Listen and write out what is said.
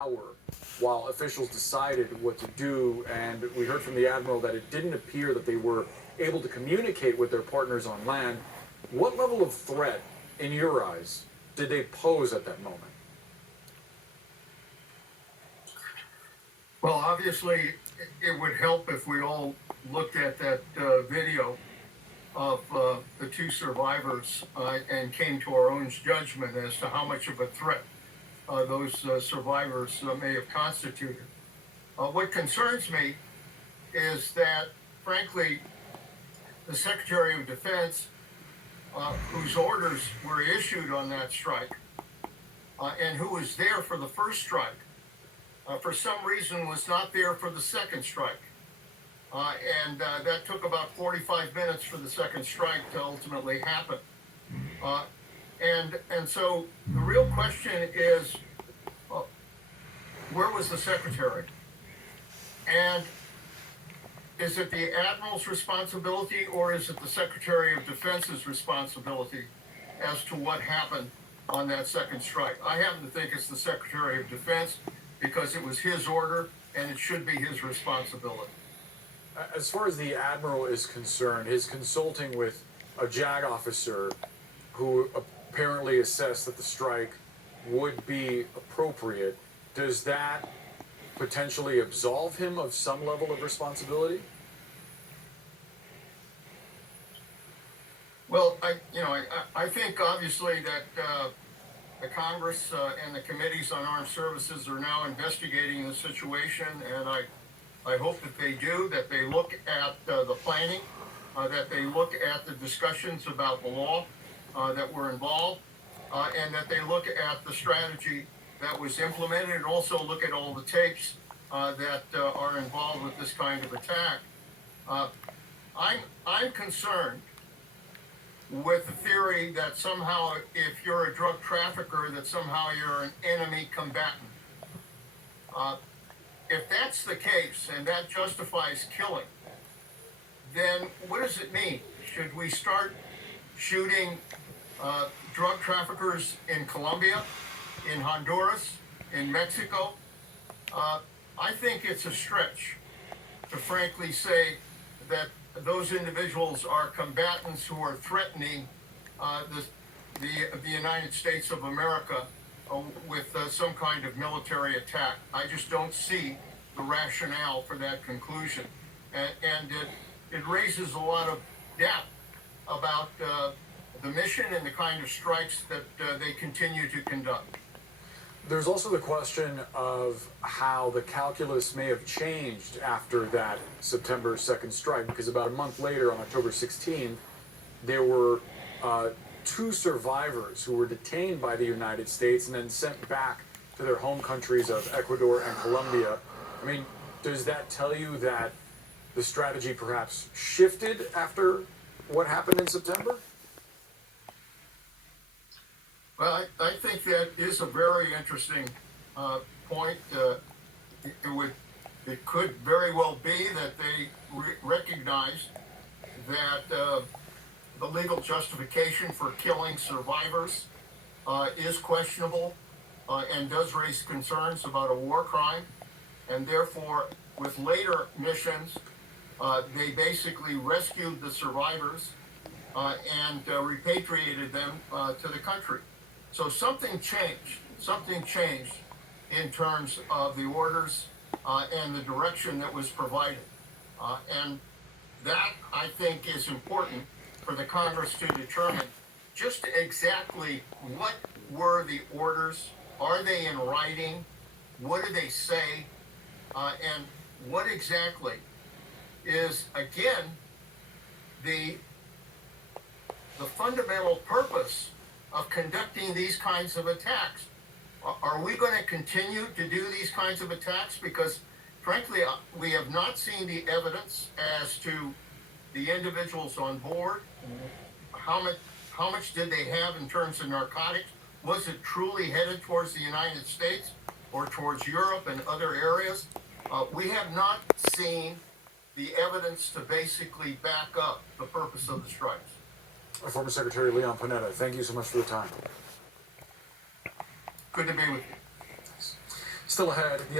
hour while officials decided what to do. And we heard from the Admiral that it didn't appear that they were able to communicate with their partners on land. What level of threat, in your eyes, did they pose at that moment? Well, obviously, it would help if we all looked at that video of the two survivors and came to our own judgment as to how much of a threat those survivors may have constituted. What concerns me is that, frankly, the Secretary of Defense, whose orders were issued on that strike, and who was there for the first strike, for some reason was not there for the second strike. And that took about 45 minutes for the second strike to ultimately happen. Uh, and so the real question is, where was the secretary? And is it the Admiral's responsibility or is it the Secretary of Defense's responsibility as to what happened on that second strike? I happen to think it's the Secretary of Defense because it was his order and it should be his responsibility. As far as the Admiral is concerned, his consulting with a JAG officer who apparently assessed that the strike would be appropriate, does that potentially absolve him of some level of responsibility? Well, I think obviously that the Congress and the committees on armed services are now investigating the situation, and I hope that they do, that they look at the planning, that they look at the discussions about the law that were involved, and that they look at the strategy that was implemented, and also look at all the tapes that are involved with this kind of attack. I'm concerned with the theory that somehow, if you're a drug trafficker, that somehow you're an enemy combatant. If that's the case and that justifies killing, then what does it mean? Should we start shooting drug traffickers in Colombia, in Honduras, in Mexico? I think it's a stretch to frankly say that those individuals are combatants who are threatening the United States of America with some kind of military attack. I just don't see the rationale for that conclusion. And it raises a lot of doubt about the mission and the kind of strikes that they continue to conduct. There's also the question of how the calculus may have changed after that September 2nd strike, because about a month later, on October 16th, there were two survivors who were detained by the United States and then sent back to their home countries of Ecuador and Colombia. I mean, does that tell you that the strategy perhaps shifted after what happened in September? Well, I think that is a very interesting point. It could very well be that they recognized that the legal justification for killing survivors is questionable and does raise concerns about a war crime, and therefore, with later missions, they basically rescued the survivors and repatriated them to the country. So something changed in terms of the orders and the direction that was provided. And that, I think, is important for the Congress to determine just exactly what were the orders, are they in writing, what do they say, and what exactly is, again, the fundamental purpose of conducting these kinds of attacks. Are we going to continue to do these kinds of attacks? Because, frankly, we have not seen the evidence as to the individuals on board. How much did they have in terms of narcotics? Was it truly headed towards the United States or towards Europe and other areas? We have not seen the evidence to basically back up the purpose of the strikes. Former Secretary Leon Panetta, thank you so much for the time. Good to be with you. Still ahead, the